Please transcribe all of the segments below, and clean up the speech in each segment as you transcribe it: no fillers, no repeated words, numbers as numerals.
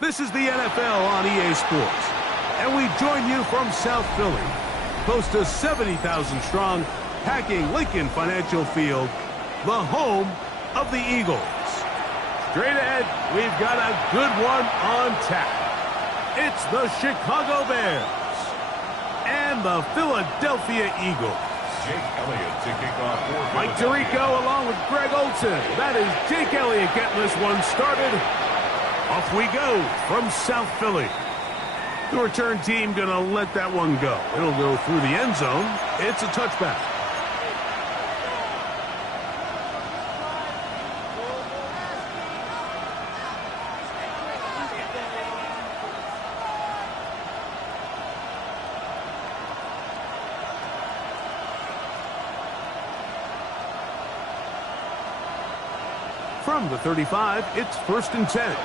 This is the NFL on EA Sports, and we join you from South Philly, close to 70,000 strong, packing Lincoln Financial Field, the home of the Eagles. Straight ahead, we've got a good one on tap. It's the Chicago Bears and the Philadelphia Eagles. Jake Elliott to kick off for Mike Tirico along with Greg Olson. That is Jake Elliott getting this one started. Off we go from South Philly. The return team going to let that one go. It'll go through the end zone. It's a touchback. From the 35, it's 1st and 10.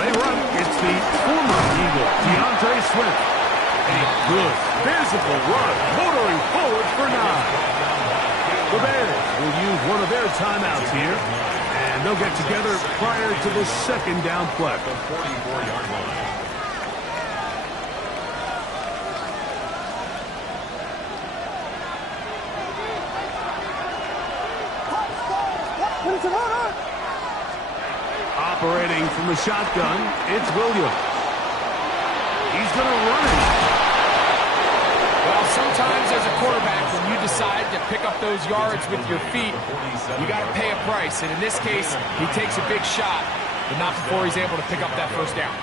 They run. It's the former Eagle, DeAndre Swift. A good, physical run, motoring forward for 9. The Bears will use one of their timeouts here, and they'll get together prior to the second down play. The 44-yard line. Operating from the shotgun, it's Williams. He's going to run it. Well, sometimes as a quarterback, when you decide to pick up those yards with your feet, you got to pay a price. And in this case, he takes a big shot, but not before he's able to pick up that first down.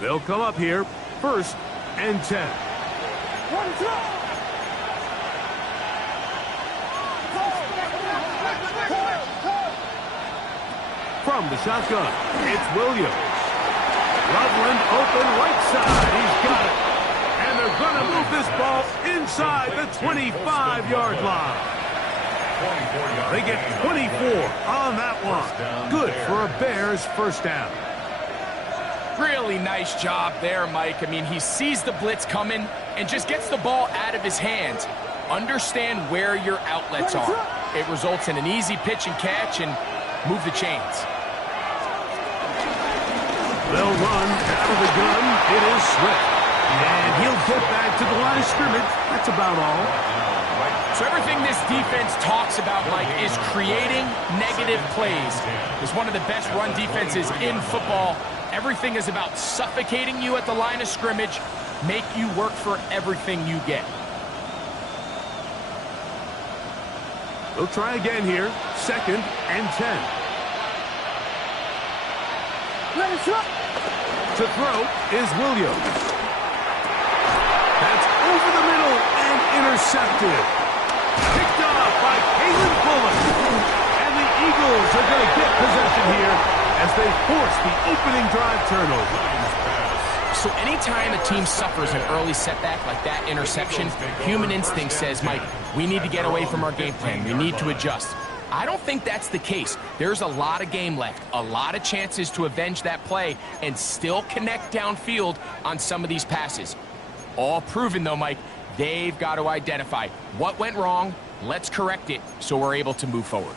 They'll come up here, 1st and 10. From the shotgun, it's Williams. Loveland open right side. He's got it. And they're going to move this ball inside the 25-yard line. They get 24 on that one. Good for a Bears first down. Really nice job there, Mike. I mean, he sees the blitz coming and just gets the ball out of his hands. Understand where your outlets are. It results in an easy pitch and catch and move the chains. They'll run out of the gun. It is Swift. And he'll get back to the line of scrimmage. That's about all. So everything this defense talks about, Mike, is creating negative plays. It's one of the best run defenses in football. Everything is about suffocating you at the line of scrimmage, make you work for everything you get. They'll try again here, 2nd and 10. To throw is Williams. That's over the middle and intercepted. Picked off by Kalen Bullock. And the Eagles are going to get possession here as they force the opening drive turnover. So anytime a team suffers an early setback like that interception, human instinct says, Mike, we need to get away from our game plan. We need to adjust. I don't think that's the case. There's a lot of game left, a lot of chances to avenge that play and still connect downfield on some of these passes. All proven, though, Mike, they've got to identify what went wrong, let's correct it so we're able to move forward.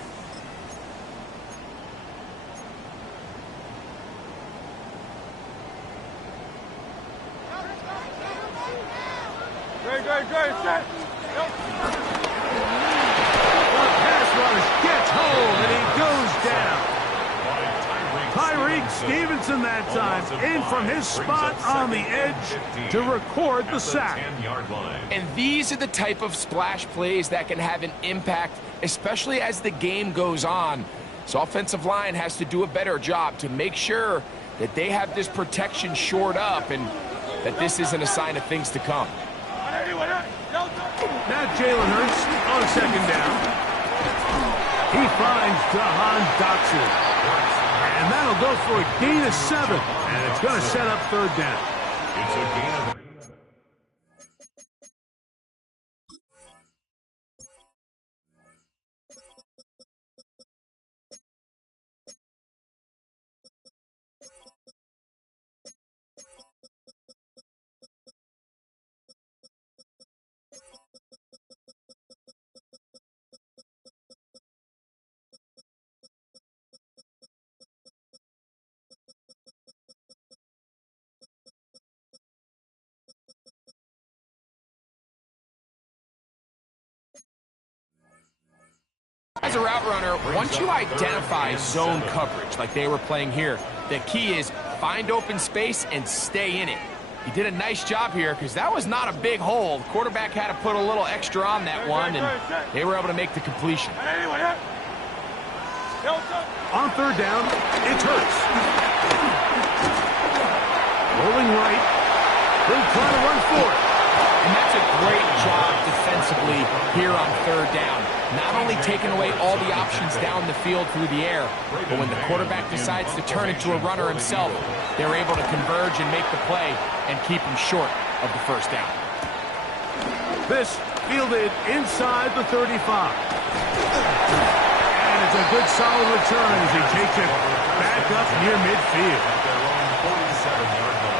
Great, set. The pass rush gets home, and he goes down. Tyreek Stevenson that time, in from his spot on the edge to record the sack. And these are the type of splash plays that can have an impact, especially as the game goes on. So offensive line has to do a better job to make sure that they have this protection shored up and that this isn't a sign of things to come. Now Jalen Hurts on 2nd down. He finds Jahan Dotson. And that'll go for a gain of 7. And it's going to set up 3rd down. It's a gain of As a route runner, once you identify zone coverage like they were playing here, the key is find open space and stay in it. He did a nice job here because that was not a big hole. The quarterback had to put a little extra on that one, and they were able to make the completion. On third down, it's Hurts. Rolling right. He'll try to run for it. And that's a great job defensively here on third down. Not only taking away all the options down the field through the air, but when the quarterback decides to turn into a runner himself, they're able to converge and make the play and keep him short of the first down. This fielded inside the 35. And it's a good solid return as he takes it back up near midfield. At their own 47-yard line.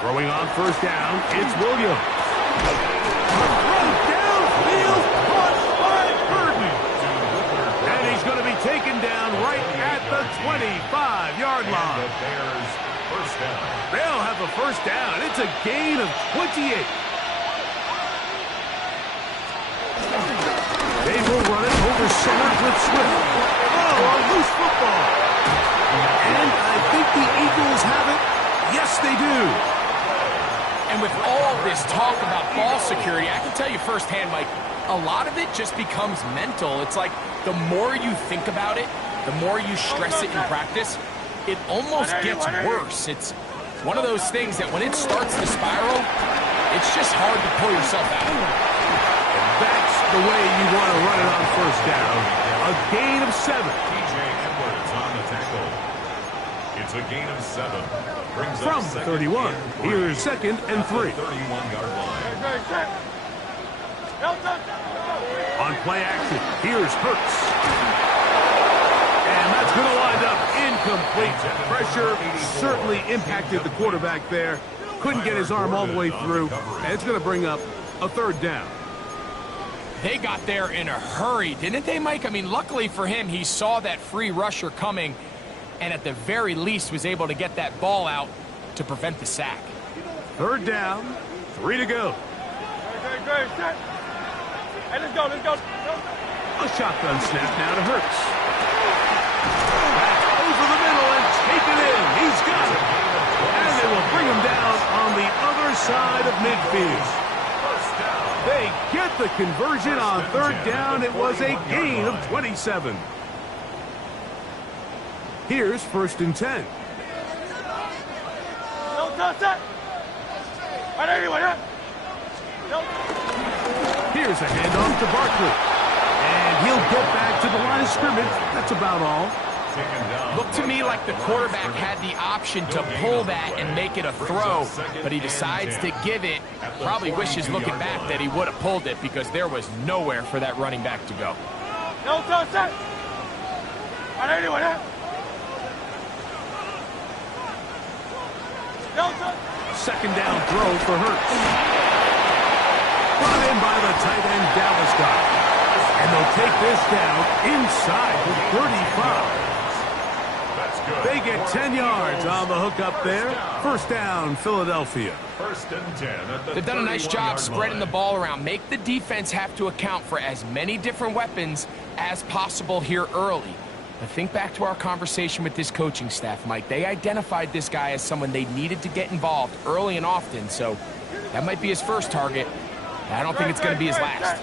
Throwing on first down, it's Williams. Downfield, caught by Burton. And he's going to be taken down right at the 25-yard line. The Bears first down. They'll have the first down. It's a gain of 28. They will run it over center with Swift. Oh, a loose football. And I think the Eagles have it. Yes, they do. And with all this talk about ball security, I can tell you firsthand, Mike, a lot of it just becomes mental. It's like the more you think about it, the more you stress it in practice, it almost gets worse. It's one of those things that when it starts to spiral, it's just hard to pull yourself out. That's the way you want to run it on first down. A gain of 7. T.J. Edwards on the tackle. It's a gain of 7. Brings From up 31, here's second and 3. 31-yard line. On play action, here's Hurts. And that's going to wind up incomplete. Pressure certainly impacted the quarterback there. Couldn't get his arm all the way through. And it's going to bring up a third down. They got there in a hurry, didn't they, Mike? I mean, luckily for him, he saw that free rusher coming, and at the very least was able to get that ball out to prevent the sack. Third down, 3 to go. Hey, let's go. A shotgun snap now to Hurts. Back over the middle and take it in. He's got it. And they will bring him down on the other side of midfield. They get the conversion on third down. It was a gain of 27. Here's first and 10. Here's a handoff to Barkley. And he'll get back to the line of scrimmage. That's about all. Looked to me like the quarterback had the option to pull that and make it a throw, but he decides to give it. Probably wishes looking back that he would have pulled it because there was nowhere for that running back to go. Second down throw for Hurts. Brought in by the tight end Dallas guy. And they'll take this down inside the 35. They get 10 yards on the hook up there. First down, Philadelphia. First and 10 at the They've done a nice job 31-yard spreading the line. ball around. Make the defense have to account for as many different weapons as possible here early. But think back to our conversation with this coaching staff, Mike. They identified this guy as someone they needed to get involved early and often, so that might be his first target. I don't think it's going to be his last.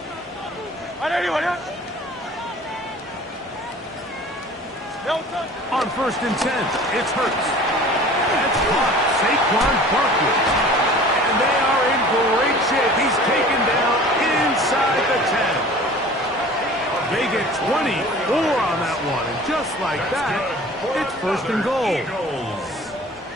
On first and 10, it's Hurts. That's caught Saquon Barkley. And they are in great shape. He's taken down inside the 10. They get 24 on that one. And just like that, it's first and goal.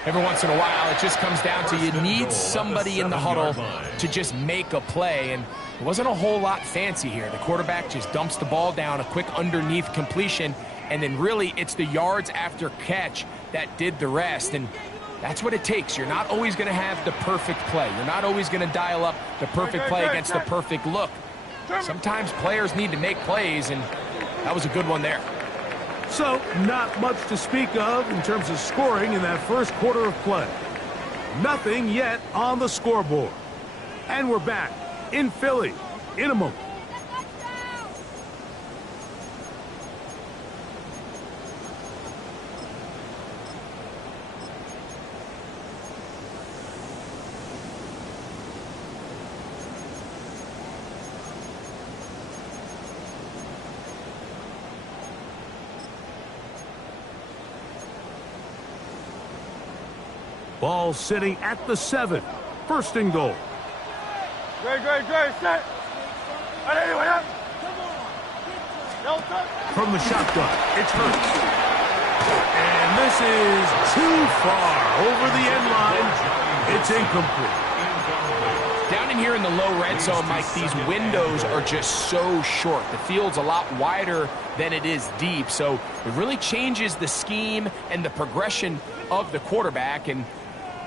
Every once in a while, it just comes down to you need somebody in the huddle to just make a play. And it wasn't a whole lot fancy here. The quarterback just dumps the ball down, a quick underneath completion. And then really, it's the yards after catch that did the rest. And that's what it takes. You're not always going to have the perfect play. You're not always going to dial up the perfect play against the perfect look. Sometimes players need to make plays, and that was a good one there. So, not much to speak of in terms of scoring in that first quarter of play. Nothing yet on the scoreboard. And we're back in Philly in a moment. Ball sitting at the 7. First and goal. Great, set. From the shotgun, it's Hurts. And this is too far over the end line. It's incomplete. Down in here in the low red zone, Mike, these windows are just so short. The field's a lot wider than it is deep, so it really changes the scheme and the progression of the quarterback, and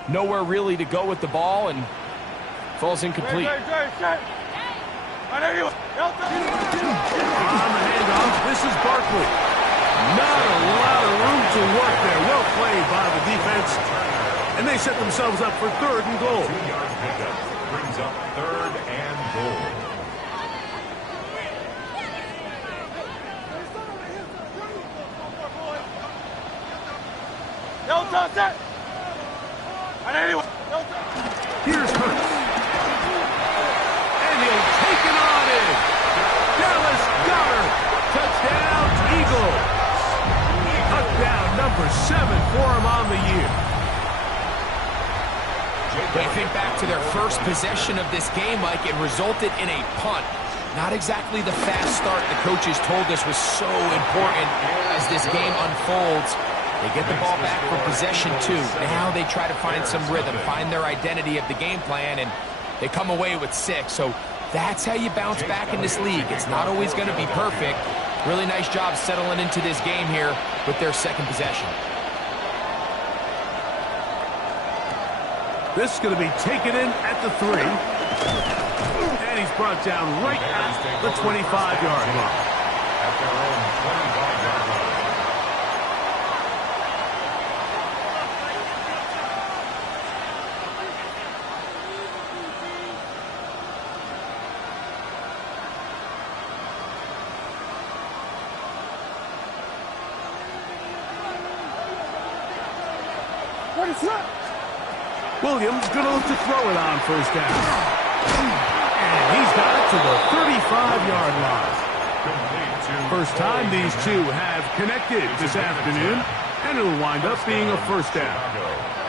nowhere really to go with the ball, and falls incomplete. On the handoff, this is Barkley. Not a lot of room to work there. Well played by the defense. And they set themselves up for 3rd and goal. 2-yard pickup brings up 3rd and goal. Here's Hurts. And he'll take it on in. Dallas Goddard. Touchdown, Eagles. Touchdown number 7 for him on the year. They think back to their first possession of this game, Mike. It resulted in a punt. Not exactly the fast start the coaches told us was so important as this game unfolds. They get the ball back for possession 2. Now they try to find some rhythm, find their identity of the game plan, and they come away with 6. So that's how you bounce back in this league. It's not always going to be perfect. Really nice job settling into this game here with their second possession. This is going to be taken in at the 3. And he's brought down right at the 25-yard line. At their own 25-yard line. Williams going to look to throw it on first down. And he's got it to the 35-yard line. First time these two have connected this afternoon, and it'll wind up being a first down.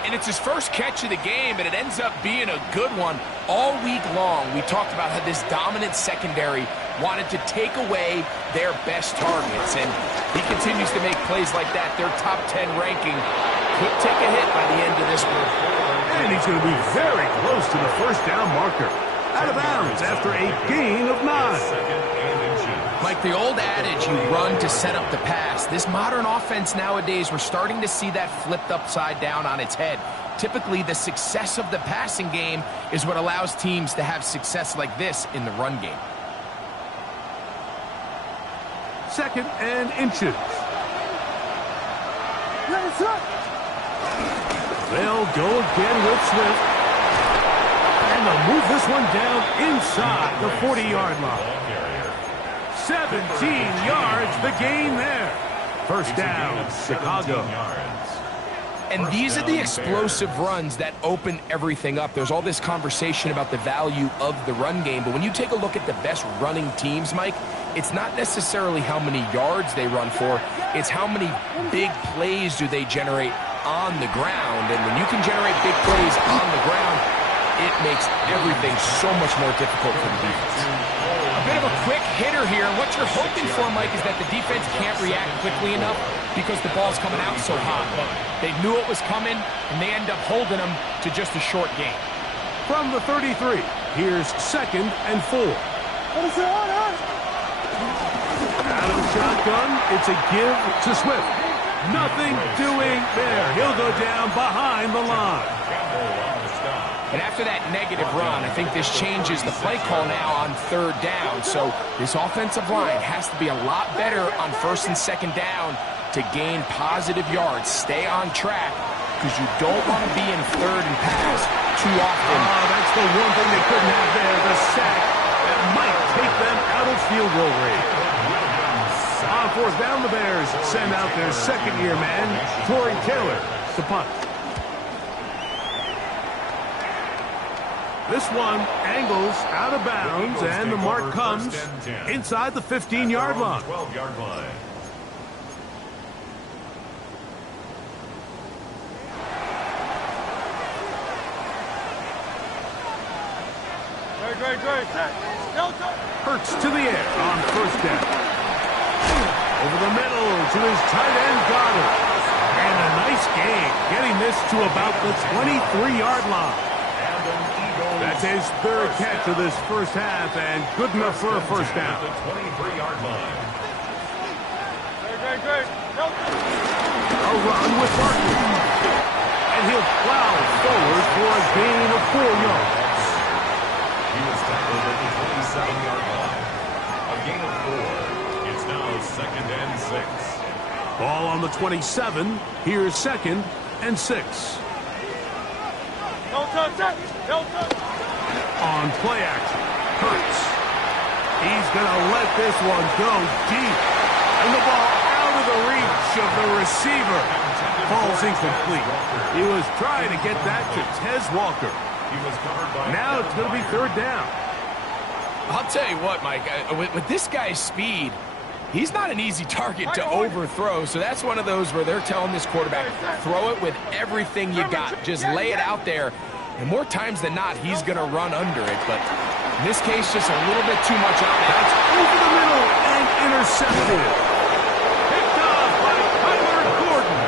And it's his first catch of the game, and it ends up being a good one. All week long, we talked about how this dominant secondary wanted to take away their best targets, and he continues to make plays like that. Their top 10 ranking could take a hit by the end of this one. And he's going to be very close to the first down marker. Out of bounds after a gain of 9. Like the old adage, you run to set up the pass. This modern offense nowadays, we're starting to see that flipped upside down on its head. Typically, the success of the passing game is what allows teams to have success like this in the run game. 2nd and inches. They'll go again with Swift. And they'll move this one down inside the 40-yard line. 17 yards, the gain there. First down, Chicago. And these are the explosive runs that open everything up. There's all this conversation about the value of the run game, but when you take a look at the best running teams, Mike, it's not necessarily how many yards they run for, it's how many big plays do they generate on the ground. And when you can generate big plays on the ground, it makes everything so much more difficult for the defense. A bit of a quick hitter here. What you're hoping for, Mike, is that the defense can't react quickly enough because the ball's coming out so hot. They knew it was coming, and they end up holding them to just a short gain. From the 33, here's 2nd and 4. Out of the shotgun, it's a give to Swift. Nothing doing there. He'll go down behind the line. And after that negative run, I think this changes the play call now on 3rd down. So this offensive line has to be a lot better on 1st and 2nd down to gain positive yards. Stay on track because you don't want to be in third and pass too often. Oh, that's the one thing they couldn't have there, the sack that might take them out of field goal range. On fourth down, the Bears send out their second-year man, Torrey Taylor, to punt. This one angles out of bounds, and the mark comes inside the 15-yard line. 12-yard line. Great, set. Delta. Hurts to the air on first down. Over the middle to his tight end, Goddard. And a nice gain, getting this to about the 23-yard line. That's his third catch of this first half, and good enough for a first down. The 23-yard line. Great. Delta. A run with Barkley. And he'll plow forward for a gain of 4 yards. He was tackled at the 27-yard line. A gain of 4. It's now 2nd and 6. Ball on the 27. Here's 2nd and 6. Delta. On play action, Hurts. He's going to let this one go deep. And the ball out of the reach of the receiver. Falls incomplete. He was trying to get that to Tez Walker. Now it's going to be third down. I'll tell you what, Mike, with this guy's speed, he's not an easy target to overthrow. So that's one of those where they're telling this quarterback, throw it with everything you got. Just lay it out there. And more times than not, he's going to run under it. But in this case, just a little bit too much on it. That's over the middle and intercepted. Picked off by Kyler Gordon.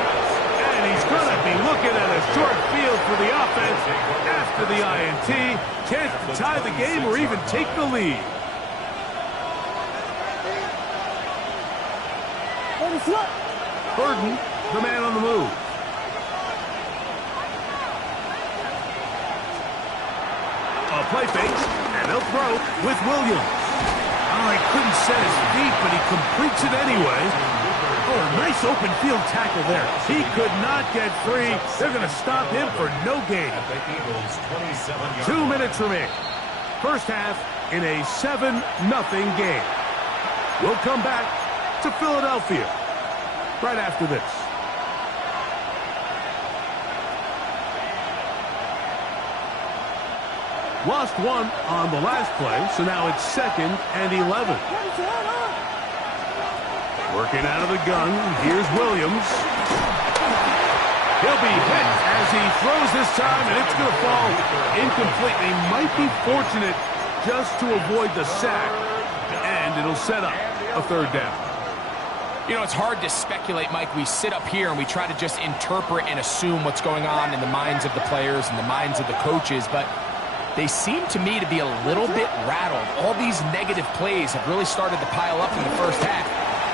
And he's going to be looking at a short field for the offense after the INT. Chance to tie the game or even take the lead. Gordon, the man on the move. A play fake, and they'll throw with Williams. Oh, he couldn't set his feet, but he completes it anyway. Oh, a nice open field tackle there. He could not get free. They're going to stop him for no gain. 2 minutes remaining. First half in a 7-0 game. We'll come back to Philadelphia right after this. Lost one on the last play, so now it's 2nd and 11. Working out of the gun, here's Williams. He'll be hit as he throws this time, and it's going to fall incomplete. He might be fortunate just to avoid the sack, and it'll set up a third down. You know, it's hard to speculate, Mike. We sit up here and we try to just interpret and assume what's going on in the minds of the players and the minds of the coaches, but they seem to me to be a little bit rattled. All these negative plays have really started to pile up in the first half.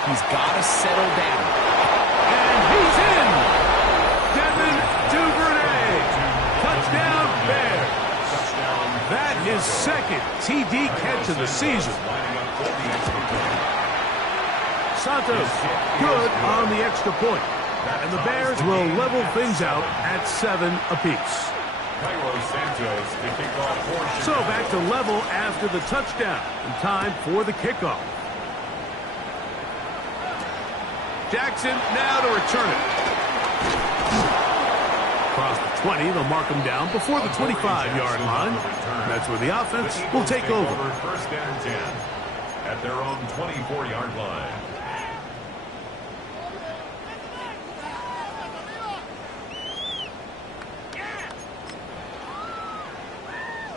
He's got to settle down. And he's in! Devin Duvernay! Touchdown, Bears! That is 2nd TD catch of the season. Santos, good on the extra point. And the Bears will level things out at 7 apiece. So back to level after the touchdown. And time for the kickoff. Jackson now to return it. Across the 20, they'll mark him down before the 25-yard line. That's where the offense will take over. 1st and 10 at their own 24-yard line.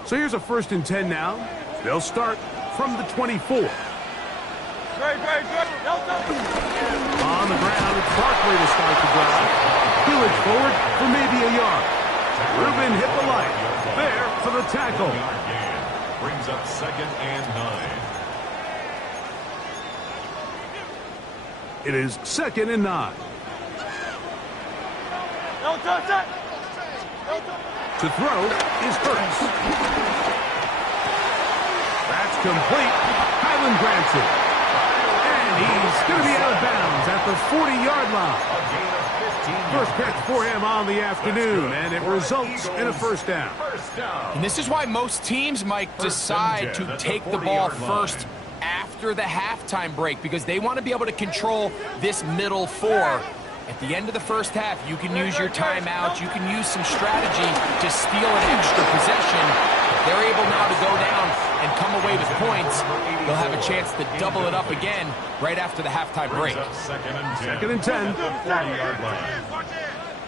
So here's a 1st and 10 now. They'll start from the 24. Great. On the ground, it's Barkley to start the drive. He'll forward for maybe a yard. Reuben hit the light. There for the tackle. Brings up 2nd and 9. It is 2nd and 9. To throw is Hurts. That's complete. Highland grabs it. And he's going to be out of bounds at the 40-yard line. A gain of 15 First yards. catch for him on the afternoon, and it results in a first down. First down. And this is why most teams, Mike, decide to take the ball first after the halftime break, because they want to be able to control this middle four. At the end of the first half, you can use your timeout, you can use some strategy to steal an extra possession. If they're able now to go down and come away with points, they'll have a chance to double it up again right after the halftime break. Second and 10. 40-yard line.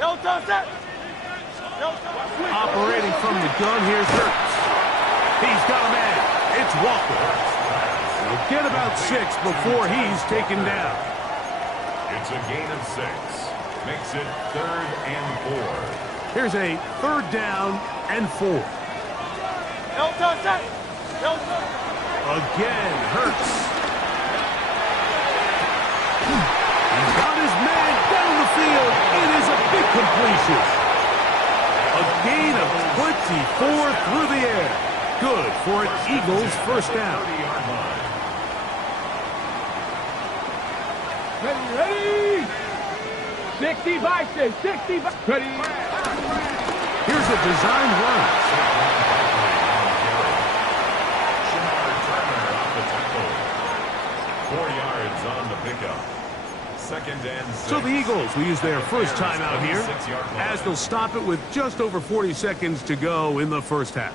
Delta, set. Operating from the gun, here's Hurts. He's got a man. It's Walker. He'll get about 6 before he's taken down. It's a gain of 6. Makes it 3rd and 4. Here's a 3rd down and 4. Delta, set. Delta. Again, Hurts. He's got his man down the field. It is a big completion. A gain of 24 through the air. Good for an Eagles first down. 30-yard line. Ready. 65, 65. Ready. Here's a design run. Turner off the tackle. 4 yards on the pickup. 2nd and 6. So the Eagles will use their first timeout here, as they'll stop it with just over 40 seconds to go in the first half.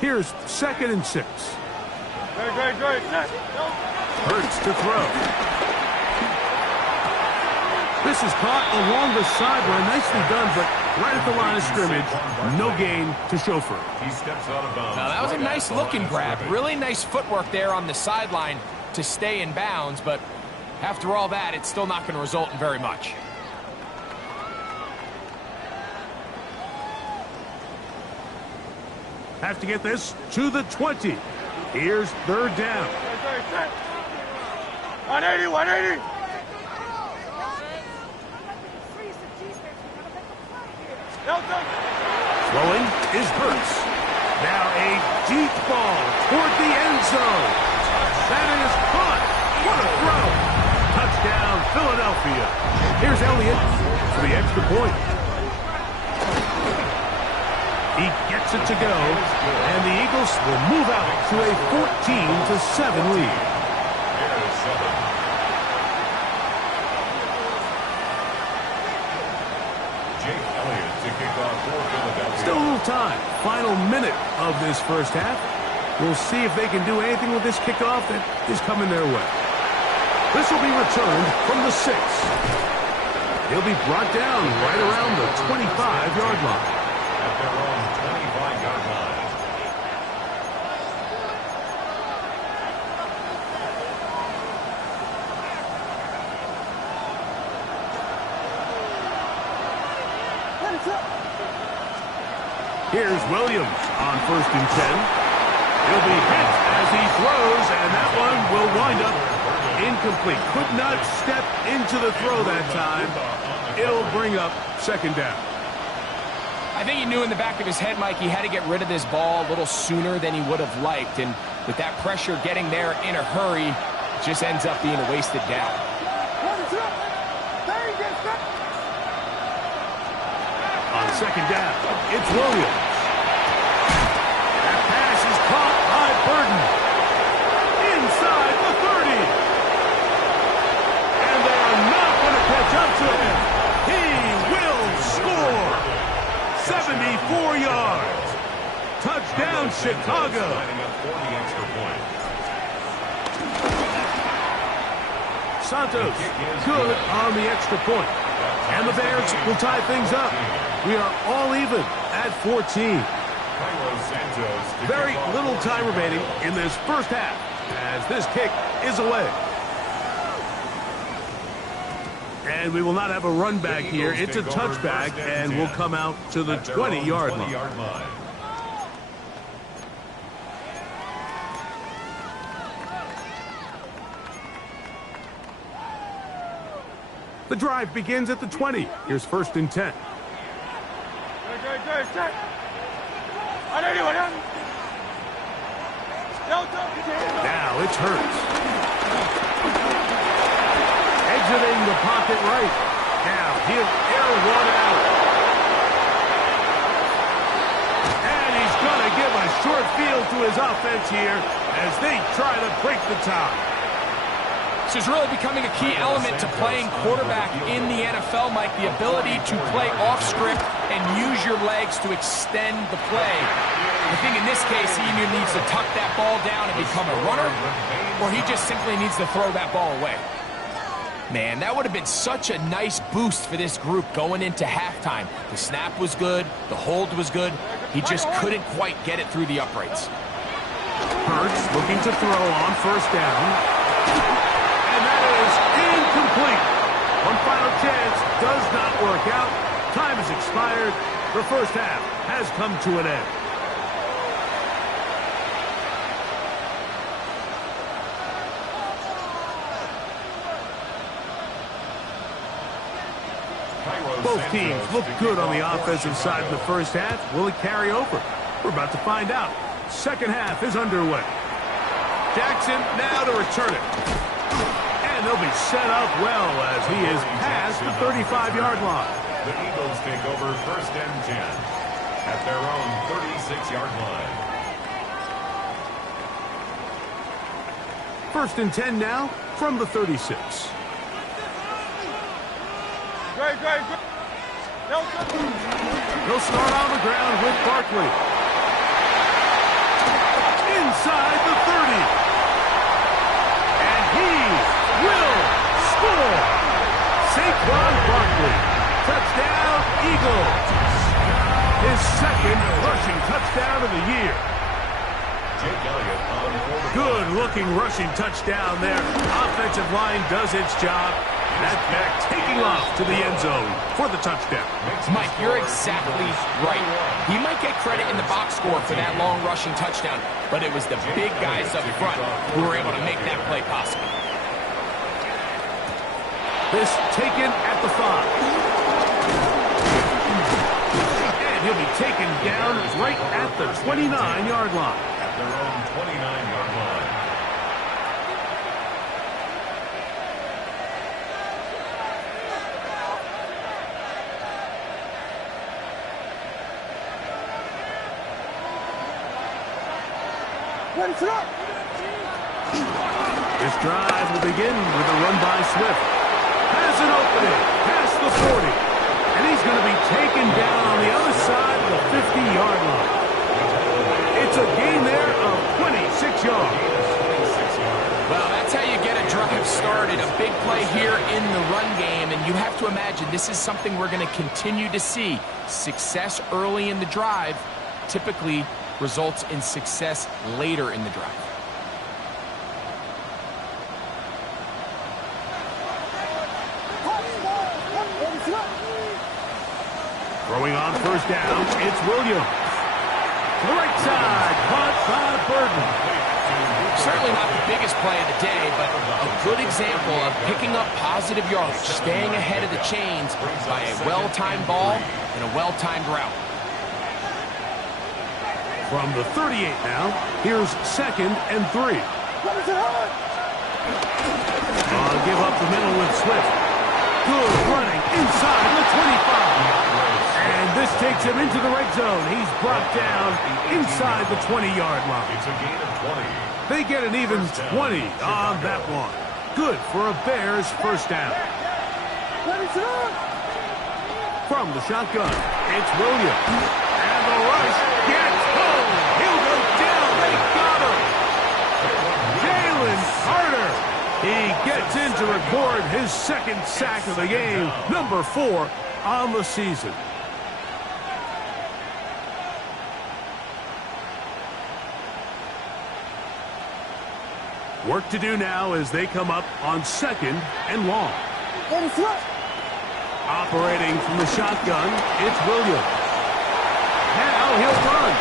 Here's 2nd and 6. Great. Set. Hurts to throw. This is caught along the sideline. Nicely done, but right at the line of scrimmage, no gain to show for it. He steps out of bounds. Now, that was a nice looking grab. Really nice footwork there on the sideline to stay in bounds, but after all that, it's still not going to result in very much. Have to get this to the 20. Here's 3rd down. Set. 180. Delta. Throwing is Hurts. Now a deep ball toward the end zone. That is caught. What a throw. Touchdown, Philadelphia. Here's Elliott for the extra point. He gets it to go, and the Eagles will move out to a 14-7 lead. There's 7. Still a little time. Final minute of this first half. We'll see if they can do anything with this kickoff that is coming their way. This will be returned from the 6. He'll be brought down right around the 25-yard line. At their own 25-yard line. Here's Williams on 1st and 10. He'll be hit as he throws, and that one will wind up incomplete. Could not step into the throw that time. It'll bring up 2nd down. I think he knew in the back of his head, Mike, he had to get rid of this ball a little sooner than he would have liked. And with that pressure getting there in a hurry, it just ends up being a wasted down. On 2nd down, it's Williams. That pass is caught by Burden. Inside the 30. And they are not going to catch up to him. He will score. 74 yards. Touchdown, Chicago. Lining up for the extra point. Santos good on the extra point. And the Bears will tie things up. We are all even at 14. Very little time remaining in this first half as this kick is away. And we will not have a run back here. It's a touchback, and we'll come out to the 20-yard line. The drive begins at the 20. Here's 1st and 10. Good. Set. 180. Delta. Now it's Hurts. Exiting the pocket right. Now he'll air one out. And he's going to give a short field to his offense here as they try to break the tie. This is really becoming a key element to playing quarterback in the NFL, Mike. The ability to play off script and use your legs to extend the play. I think in this case, he either needs to tuck that ball down and become a runner, or he just simply needs to throw that ball away. Man, that would have been such a nice boost for this group going into halftime. The snap was good. The hold was good. He just couldn't quite get it through the uprights. Hurts looking to throw on first down. And that is incomplete. One final chance does not work out. Time has expired. The first half has come to an end. Both teams look good on the offensive side in the first half. Will it carry over? We're about to find out. Second half is underway. Jackson now to return it. And they'll be set up well as he is past the 35-yard line. The Eagles take over first and 10 at their own 36-yard line. First and 10 now from the 36. Great. He'll start on the ground with Barkley. Inside the 30. And he will score. Saquon Barkley. Touchdown, Eagles. His second rushing touchdown of the year. Jake Elliott on for the Good-looking rushing touchdown there. Offensive line does its job. That back taking off to the end zone for the touchdown. Mike, you're exactly right. He might get credit in the box score for that long rushing touchdown, but it was the big guys up front who were able to make that play possible. This taken at the 5. And he'll be taken down right at the 29-yard line. at their own 29-yard line. This drive will begin with a run by Swift. Has an opening past the 40. And he's going to be taken down on the other side of the 50-yard line. It's a gain there of 26 yards. Well, that's how you get a drive started. A big play here in the run game. And you have to imagine this is something we're going to continue to see. Success early in the drive typically results in success later in the drive. Throwing on first down, it's Williams. To the right side, caught by Burton. Certainly not the biggest play of the day, but a good example of picking up positive yardage, staying ahead of the chains by a well-timed ball and a well-timed route. From the 38 now, here's 2nd and 3. Give up the middle with Swift. Good running inside the 25. And this takes him into the red zone. He's brought down inside the 20-yard line. It's a gain of 20. They get an even 20 on that one. Good for a Bears first down. From the shotgun, it's Williams. And the rush gets home. He'll go down. They got him. Jalen Carter. He gets in to record his 2nd sack of the game. Number 4 on the season. Work to do now as they come up on 2nd and long. Operating from the shotgun, it's Williams. Now he'll run.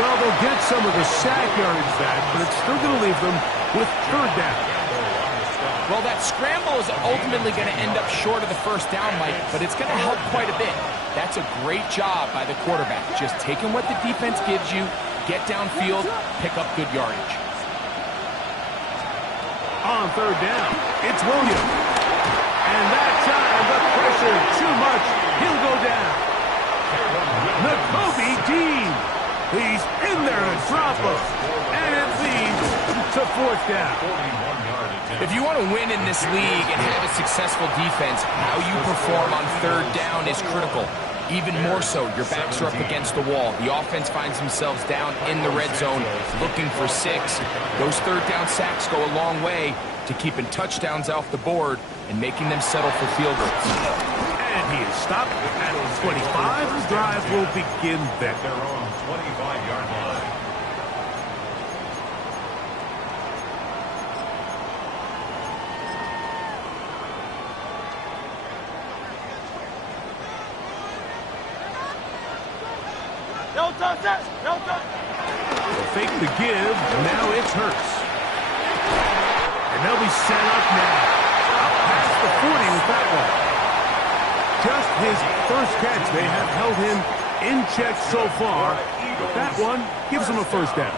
Well, they'll get some of the sack yardage back, but it's still going to leave them with 3rd down. Well, that scramble is ultimately going to end up short of the first down, Mike, but it's going to help quite a bit. That's a great job by the quarterback. Just taking what the defense gives you, get downfield, pick up good yardage. On third down, it's Williams. And that time, the pressure too much. He'll go down. Nakobe Dean. He's in there to drop him. And it leads to fourth down. If you want to win in this league and have a successful defense, how you perform on third down is critical. Even more so, your backs are up against the wall. The offense finds themselves down in the red zone looking for 6. Those third down sacks go a long way to keeping touchdowns off the board and making them settle for field goals. And he is stopped at the 25. The drive will begin then. Their own 25-yard line. They'll fake the give. Now it's Hurts. And they'll be set up now. Up past the 40 with that one. Just his first catch. They have held him in check so far. That one gives him a first down.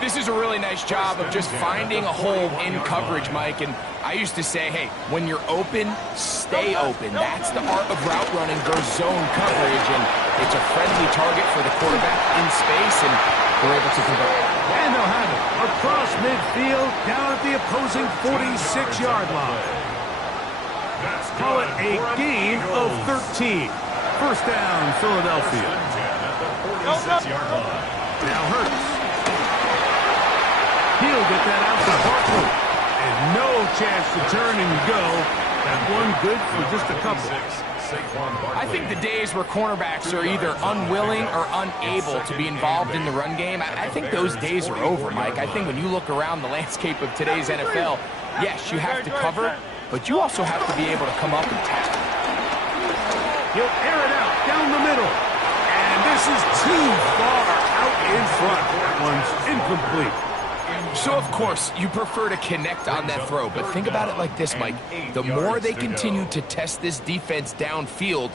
This is a really nice job of just finding a hole in coverage, Mike. And I used to say, hey, when you're open, stay open. That's the art of route running versus zone coverage. And it's a friendly target for the quarterback in space, and they're able to convert. And they'll have it across midfield, down at the opposing 46-yard line. Call it a gain of 13. First down, Philadelphia. Now Hurts. He'll get that out to Barkley. And no chance to turn and go. That one good for just a couple. I think the days where cornerbacks are either unwilling or unable to be involved in the run game, I think those days are over, Mike. I think when you look around the landscape of today's NFL, yes, you have to cover, but you also have to be able to come up and tackle. He'll air it out down the middle. And this is too far out in front. That one's incomplete. So, of course, you prefer to connect on that throw, but think about it like this, Mike. The more they continue to test this defense downfield,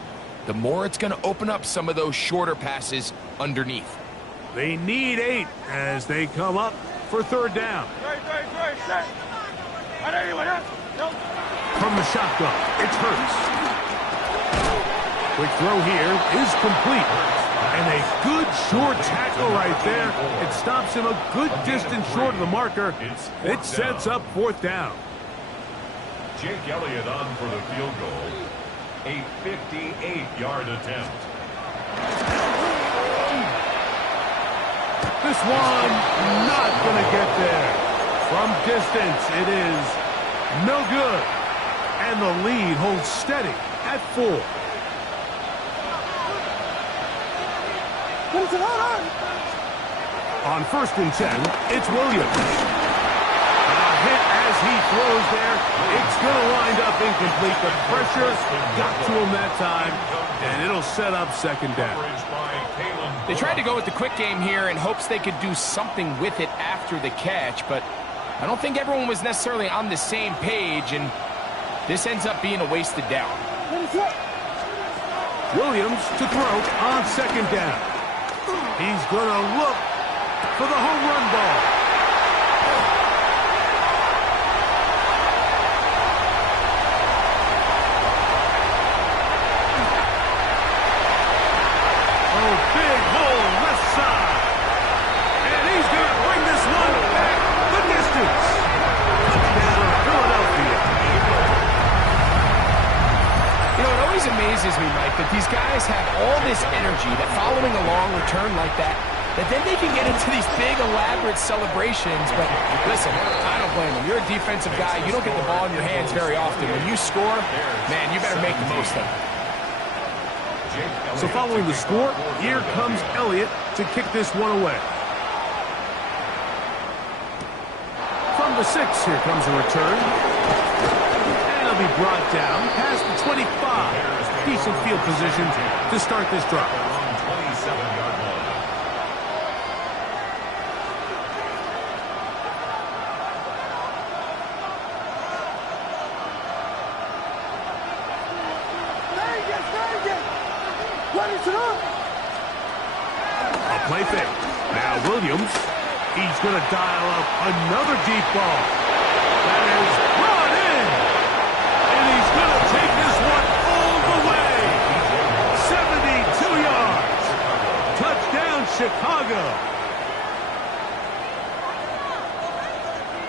the more it's going to open up some of those shorter passes underneath. They need 8 as they come up for third down. From the shotgun, it's Hurts. Quick throw here is complete. And a good short tackle right there. It stops him a good distance short of the marker. It sets up fourth down. Jake Elliott on for the field goal. A 58-yard attempt. This one not going to get there. From distance, it is no good. And the lead holds steady at 4. On first and 10, it's Williams. A hit as he throws there. It's going to wind up incomplete. The pressure got to him that time, and it'll set up second down. They tried to go with the quick game here in hopes they could do something with it after the catch, but I don't think everyone was necessarily on the same page, and this ends up being a wasted down. Williams to throw on second down. He's going to look for the home run ball. Oh, big hole left side. And he's going to bring this one back the distance. Touchdown, Philadelphia. You know, it always amazes me, Mike, that these guys have all this energy that following a long return like that then they can get into these big, elaborate celebrations. But listen, I don't blame them. You're a defensive guy. You don't get the ball in your hands very often. When you score, man, you better make the most of it. So following the score, here comes Elliott to kick this one away. From the 6, here comes a return. And it'll be brought down past the 25. Decent field position to start this drive. 27-yard line. A play fake. Now Williams, he's going to dial up another deep ball. That Chicago.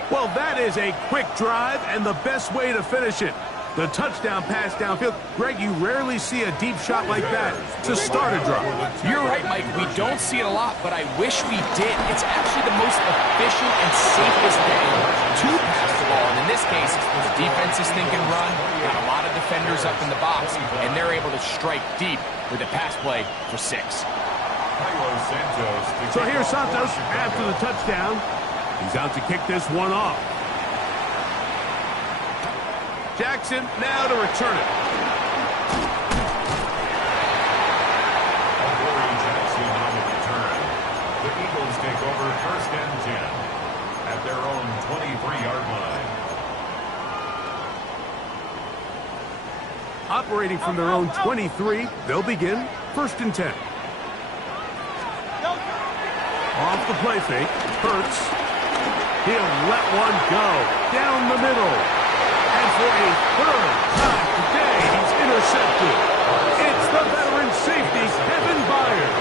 Well, that is a quick drive and the best way to finish it. The touchdown pass downfield. Greg, you rarely see a deep shot like that to start a drive. You're right, Mike. We don't see it a lot, but I wish we did. It's actually the most efficient and safest way to pass the ball. And in this case, the defense is thinking run, got a lot of defenders up in the box, and they're able to strike deep with a pass play for 6. So here's Santos after the touchdown. He's out to kick this one off. Jackson now to return it. Jackson on the return. The Eagles take over 1st and 10 at their own 23-yard line. Operating from their own 23, they'll begin 1st and 10. Off the play fake, Hurts. He'll let one go down the middle. And for a 3rd time today, he's intercepted. It's the veteran safety, Kevin Byard.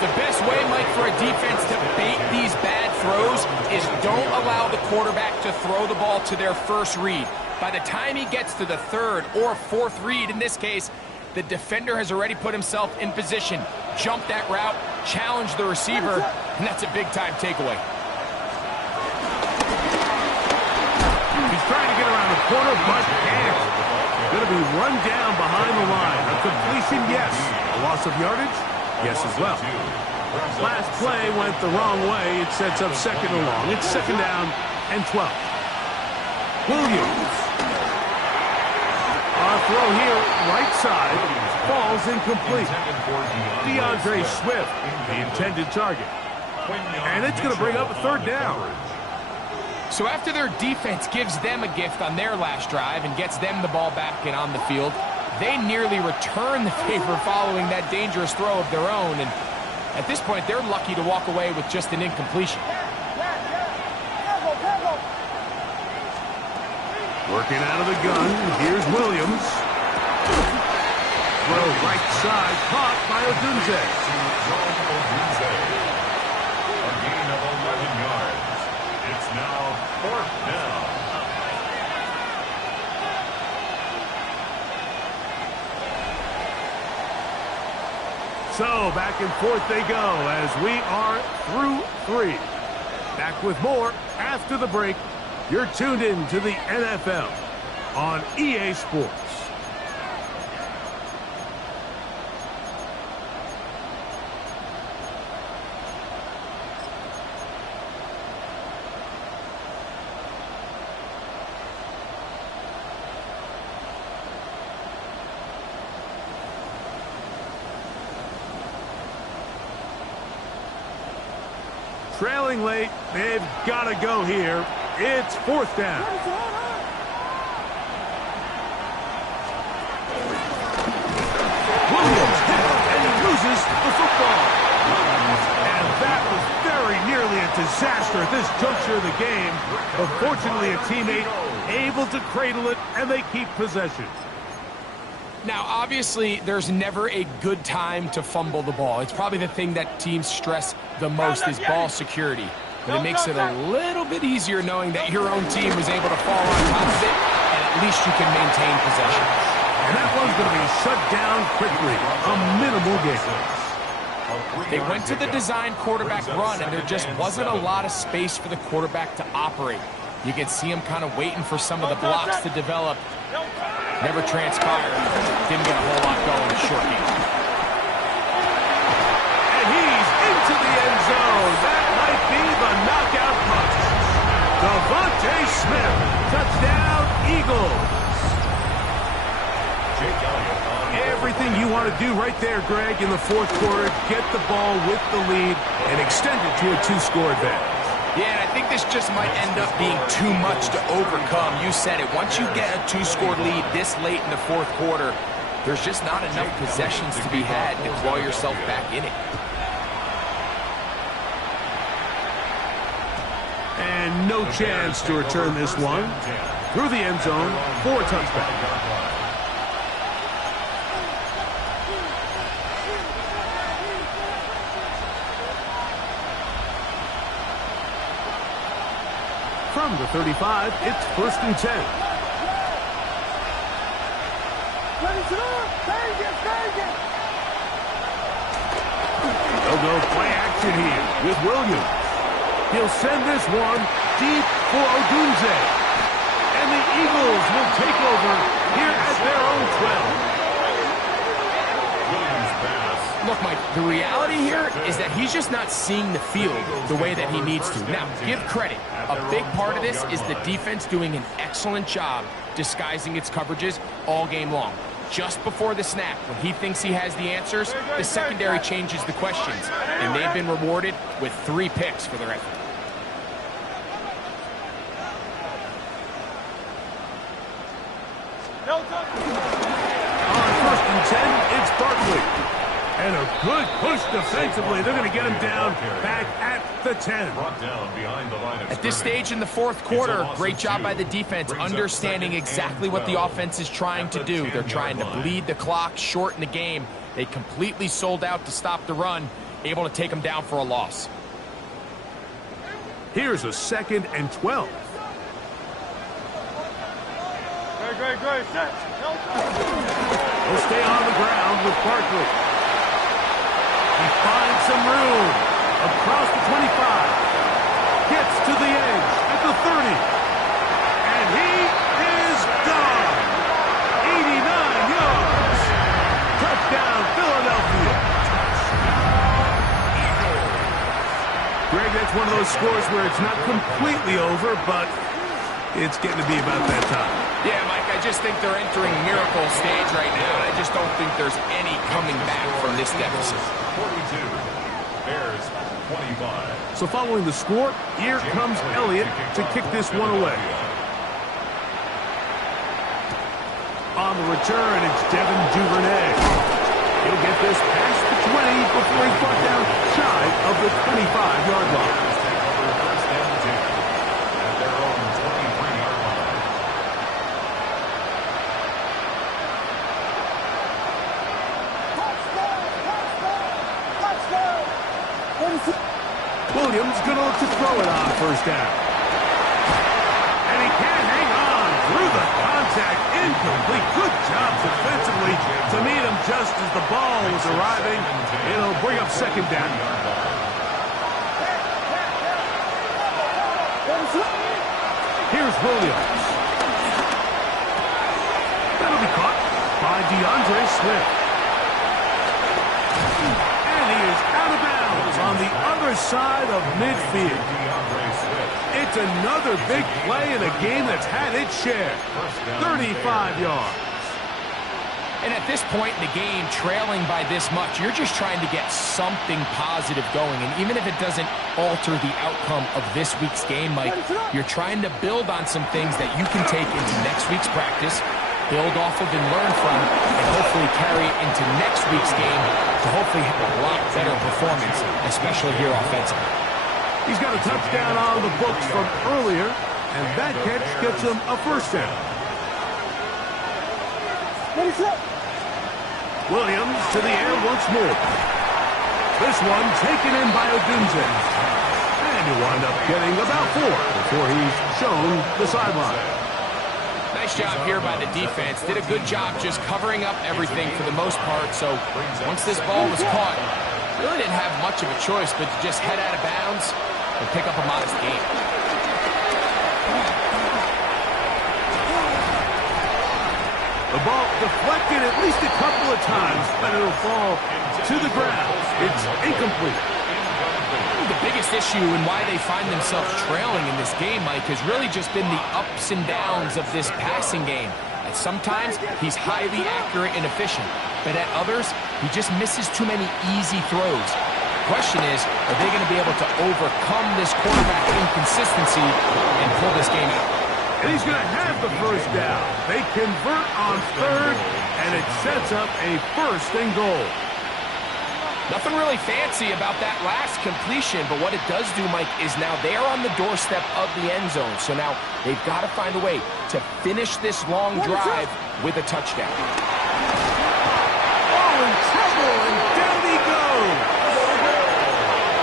The best way, Mike, for a defense to bait these bad throws is don't allow the quarterback to throw the ball to their first read. By the time he gets to the 3rd or 4th read, in this case, the defender has already put himself in position, jump that route, challenge the receiver, and that's a big-time takeaway. He's trying to get around the corner, but can't. Going to be run down behind the line. A completion, yes. A loss of yardage, yes as well. Last play went the wrong way. It sets up 2nd and long. It's 2nd down and 12. Williams. Our throw here, right side, falls incomplete. DeAndre Swift, the intended target. And it's going to bring up a 3rd down. So after their defense gives them a gift on their last drive and gets them the ball back and on the field, they nearly return the favor following that dangerous throw of their own. And at this point, they're lucky to walk away with just an incompletion. Working out of the gun, here's Williams. Throw right side, caught by Odunze. A gain of 11 yards. It's now 4th down. So back and forth they go as we are through 3. Back with more after the break. You're tuned in to the NFL on EA Sports. Trailing late, they've got to go here. It's 4th down. Williams down, and he loses the football. And that was very nearly a disaster at this juncture of the game. But fortunately, a teammate able to cradle it, and they keep possession. Now, obviously, there's never a good time to fumble the ball. It's probably the thing that teams stress the most is ball security. But it makes it a little bit easier knowing that your own team was able to fall on top of it, and at least you can maintain possession. And that one's going to be shut down quickly. A minimal gain. They went to the design quarterback run, and there just wasn't a lot of space for the quarterback to operate. You can see him kind of waiting for some of the blocks to develop. Never transpired. Didn't get a whole lot going in short game. And he's into the end zone. That might be the knockout punch. Devontae Smith. Touchdown, Eagles. Everything you want to do right there, Greg, in the 4th quarter. Get the ball with the lead and extend it to a 2-score advantage. Yeah, and I think this just might end up being too much to overcome. You said it. Once you get a 2-score lead this late in the 4th quarter, there's just not enough possessions to be had to claw yourself back in it. And no chance to return this one through the end zone for a touchback. From the 35, it's 1st and 10. They'll go play action here with Williams. He'll send this one deep for Odunze. And the Eagles will take over here at their own 12. Look, Mike, the reality here is that he's just not seeing the field the way that he needs to. Now, give credit. A big part of this is the defense doing an excellent job disguising its coverages all game long. Just before the snap, when he thinks he has the answers, the secondary changes the questions, and they've been rewarded with 3 picks for their effort. On 1st and 10, it's Barkley. And a good push defensively. They're going to get him down back at the 10. At this stage in the 4th quarter, great job by the defense, understanding exactly what the offense is trying to do. They're trying to bleed the clock, shorten the game. They completely sold out to stop the run, able to take them down for a loss. Here's a 2nd and 12. Great. Set. He'll stay on the ground with Barkley. He finds some room across the 25. Gets to the edge at the 30. And he is gone. 89 yards. Touchdown, Philadelphia. Greg, that's one of those scores where it's not completely over, but it's getting to be about that time. Yeah, Mike, I just think they're entering miracle stage right now, and I just don't think there's any coming back from this deficit. 42, Bears 25. So following the score, here comes Elliott to kick this one away. On the return, it's Devin Duvernay. He'll get this past the 20 before he's brought down shy of the 25-yard line. Williams going to look to throw it on 1st down. And he can't hang on through the contact. Incomplete. Good job defensively to meet him just as the ball was arriving. It'll bring up 2nd down. Here's Williams. That'll be caught by DeAndre Swift. And he is out of bounds on the other side of midfield. It's another big play in a game that's had its share. 35 yards. And at this point in the game, trailing by this much, you're just trying to get something positive going. And even if it doesn't alter the outcome of this week's game, Mike, you're trying to build on some things that you can take into next week's practice, build off of and learn from, and hopefully carry it into next week's game to hopefully have a lot better performance, especially here offensively. He's got a touchdown on the books from earlier, and that catch gets him a 1st down. Williams to the air once more. This one taken in by Odunze. And he'll wind up getting about 4 before he's shown the sideline. Nice job here by the defense. Did a good job just covering up everything for the most part. So once this ball was caught, really didn't have much of a choice but to just head out of bounds and pick up a modest gain. The ball deflected at least a couple of times, but it'll fall to the ground. It's incomplete. The biggest issue and why they find themselves trailing in this game, Mike, has really just been the ups and downs of this passing game. At sometimes, he's highly accurate and efficient, but at others, he just misses too many easy throws. The question is, are they going to be able to overcome this quarterback inconsistency and pull this game out? And he's going to have the 1st down. They convert on 3rd, and it sets up a 1st and goal. Nothing really fancy about that last completion, but what it does do, Mike, is now they're on the doorstep of the end zone. So now they've got to find a way to finish this long drive with a touchdown. Oh, in trouble, and down he goes.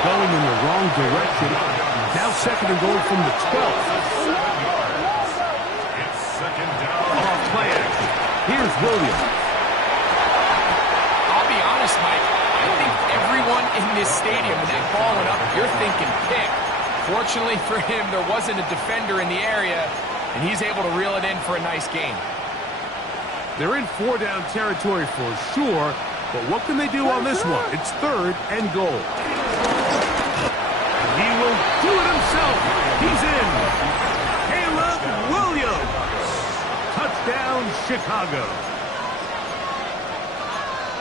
Going in the wrong direction. Now second and goal from the 12. It's second down. Off play action. Here's Williams. I'll be honest, Mike. I think everyone in this stadium, when that ball went up, you're thinking pick. Fortunately for him, there wasn't a defender in the area, and he's able to reel it in for a nice gain. They're in 4-down territory for sure, but what can they do on this one? It's third and goal. And he will do it himself. He's in. Caleb Williams. Touchdown, Chicago.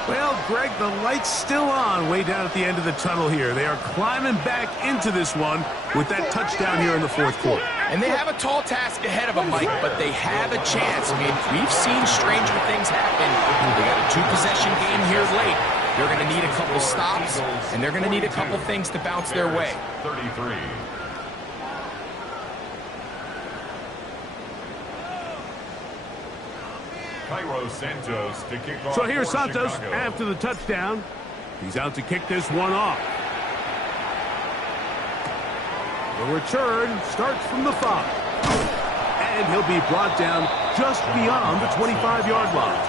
Well, Greg, the light's still on way down at the end of the tunnel here. They are climbing back into this one with that touchdown here in the fourth quarter. And they have a tall task ahead of them, Mike, but they have a chance. I mean, we've seen stranger things happen. They got a two-possession game here late. They're going to need a couple stops, and they're going to need a couple things to bounce their way. 33. Cairo Santos to kick off. So here's for Santos Chicago. after the touchdown. He's out to kick this one off. The return starts from the 5. And he'll be brought down just beyond the 25-yard line.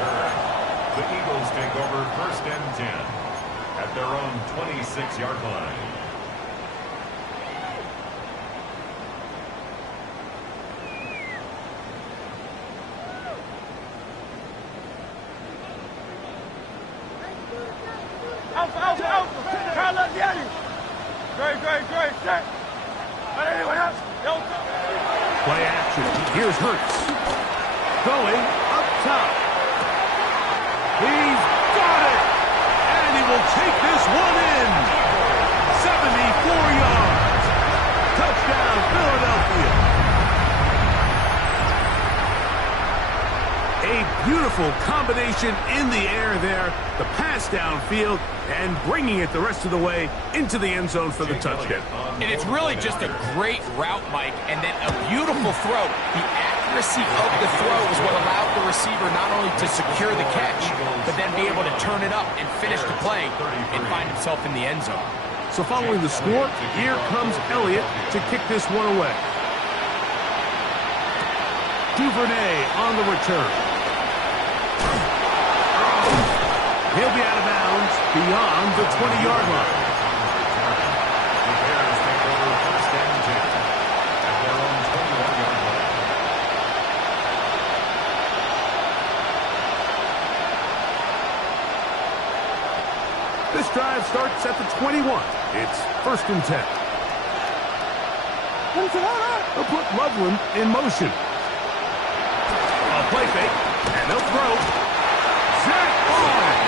The Eagles take over first and 10 at their own 26-yard line. Out. Carlos, Yanni. Great. Set. Anyone else? Play action. Here's Hurts. Going up top. He's got it. And he will take this one in. 74 yards. Touchdown, Philadelphia. A beautiful combination in the air there. The pass downfield and bringing it the rest of the way into the end zone for the touchdown. And it's really just a great route, Mike, and then a beautiful throw. The accuracy of the throw is what allowed the receiver not only to secure the catch, but then be able to turn it up and finish the play and find himself in the end zone. So following the score, here comes Elliott to kick this one away. Duvernay on the return. He'll be out of bounds beyond the 20-yard line. The Bears take over first and 10 at their own 21-yard line. This drive starts at the 21. It's first and 10. They'll put Loveland in motion. A play fake, and they'll throw. Zach Ball.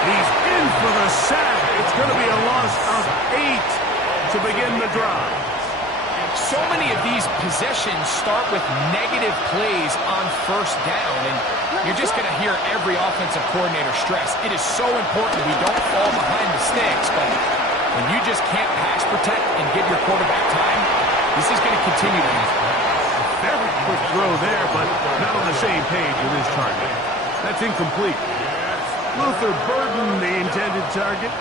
He's in for the sack. It's going to be a loss of 8 to begin the drive. So many of these possessions start with negative plays on first down, and you're just going to hear every offensive coordinator stress. It is so important we don't fall behind the sticks, but when you just can't pass protect and give your quarterback time, this is going to continue to happen. Very quick throw there, but not on the same page with his target. That's incomplete. Luther Burden, the intended target.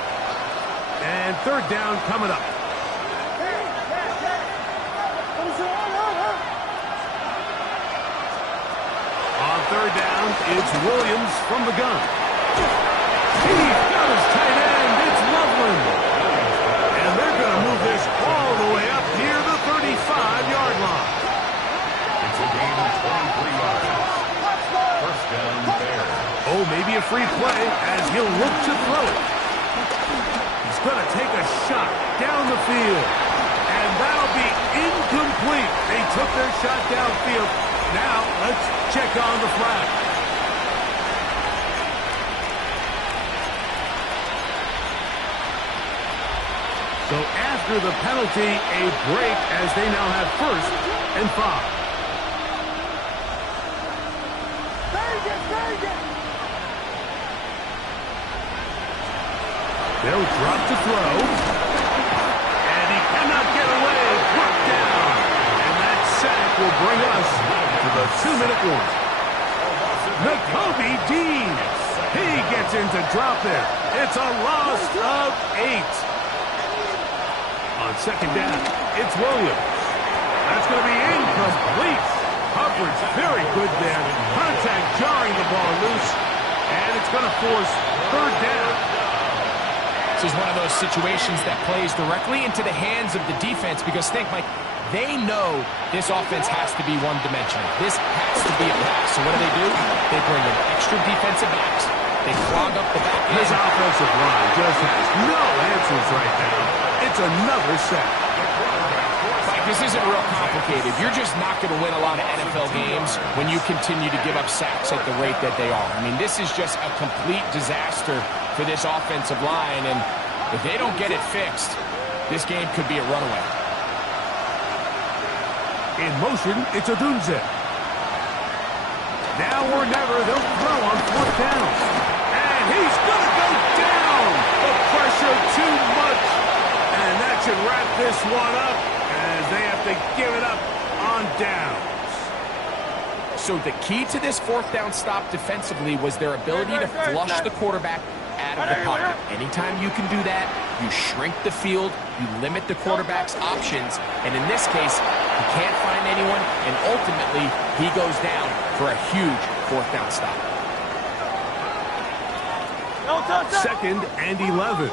And third down coming up. On third down, it's Williams from the gun. He's got his tight end. It's Loveland. And they're going to move this all the way up near the 35-yard line. It's a gain of 23 yards. First down, Bears. Oh, maybe a free play as he'll look to throw it. He's going to take a shot down the field. And that'll be incomplete. They took their shot downfield. Now, let's check on the flag. So after the penalty, a break as they now have first and 5. They'll drop to throw. And he cannot get away. Brought down. And that sack will bring us to the 2-minute warning. Nakobe Dean. He gets in to drop it. It's a loss of 8. A On second down, it's Williams. That's going to be incomplete. Coverage very good there. Contact jarring the ball loose. And it's going to force third down. This is one of those situations that plays directly into the hands of the defense because think, Mike, they know this offense has to be one-dimensional. This has to be a pass. So what do? They bring in extra defensive backs. They clog up the back end. This offensive line just has no answers right now. It's another sack. Mike, this isn't real complicated. You're just not going to win a lot of NFL games when you continue to give up sacks at the rate that they are. I mean, this is just a complete disaster for this offensive line, and if they don't get it fixed, this game could be a runaway. In motion, it's Odunze. Now or never, they'll throw on fourth down. And he's going to go down. The pressure too much. And that should wrap this one up as they have to give it up on downs. So the key to this fourth down stop defensively was their ability to flush the quarterback out of the pocket. Anytime you can do that, you shrink the field, you limit the quarterback's options, and in this case, he can't find anyone, and ultimately, he goes down for a huge fourth down stop. Second and 11.